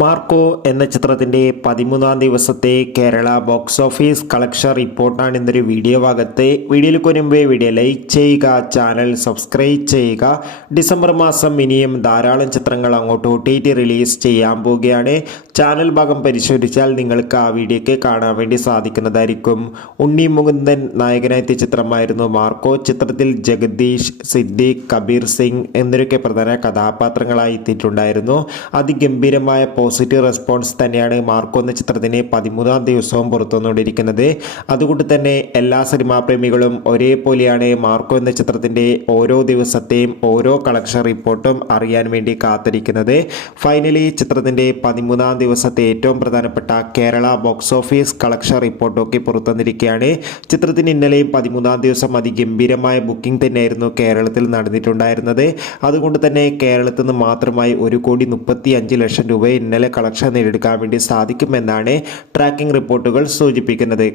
Marco എന്ന ചിത്രത്തിൻ്റെ 13-ാം ദിവസത്തെ കേരള ബോക്സ് ഓഫീസ് കളക്ഷൻ റിപ്പോർട്ടാണ് ഇന്നൊരു വീഡിയോ ഭാഗത്ത്. വീഡിയോയിൽ മുൻപേ വീഡിയോ ലൈക്ക് ചെയ്യുക, ചാനൽ സബ്സ്ക്രൈബ് ചെയ്യുക. ഡിസംബർ മാസം ഇനിയും ധാരാളം ചിത്രങ്ങൾ അങ്ങോട്ട് OTT റിലീസ് ചെയ്യാൻ പോവുകയാണ്. ചാനൽ ഭാഗം പരിശോധിച്ചാൽ നിങ്ങൾക്ക് ആ വീഡിയോയ്ക്ക് കാണാൻ വേണ്ടി സാധിക്കുന്നതായിരിക്കും. ഉണ്ണി മുകുന്ദൻ നായകനായെത്തിയ ചിത്രമായിരുന്നു മാർക്കോ. ചിത്രത്തിൽ ജഗദീഷ്, സിദ്ദീഖ്, കബീർ സിംഗ് എന്നൊക്കെ പ്രധാന കഥാപാത്രങ്ങളായി എത്തിയിട്ടുണ്ടായിരുന്നു. അതിഗംഭീരമായ പോസിറ്റീവ് റെസ്പോൺസ് തന്നെയാണ് മാർക്കോ എന്ന ചിത്രത്തിന് 13-ാം ദിവസവും പുറത്തുവന്നുകൊണ്ടിരിക്കുന്നത്. അതുകൊണ്ട് തന്നെ എല്ലാ സിനിമാ പ്രേമികളും ഒരേപോലെയാണ് മാർക്കോ എന്ന ചിത്രത്തിൻ്റെ ഓരോ ദിവസത്തെയും ഓരോ കളക്ഷൻ റിപ്പോർട്ടും അറിയാൻ വേണ്ടി കാത്തിരിക്കുന്നത്. ഫൈനലി ചിത്രത്തിൻ്റെ 13-ാം ദിവസത്തെ ഏറ്റവും പ്രധാനപ്പെട്ട കേരള ബോക്സ് ഓഫീസ് കളക്ഷൻ റിപ്പോർട്ടൊക്കെ പുറത്തുവന്നിരിക്കുകയാണ്. ചിത്രത്തിന് ഇന്നലെയും 13-ാം ദിവസം അതിഗംഭീരമായ ബുക്കിംഗ് തന്നെയായിരുന്നു കേരളത്തിൽ നടന്നിട്ടുണ്ടായിരുന്നത്. അതുകൊണ്ട് തന്നെ കേരളത്തിൽ നിന്ന് മാത്രമായി 1,35,00,000 രൂപ ഇന്നലെ കളക്ഷൻ നേടിയെടുക്കാൻ വേണ്ടി സാധിക്കുമെന്നാണ് ട്രാക്കിംഗ് റിപ്പോർട്ടുകൾ സൂചിപ്പിക്കുന്നത്.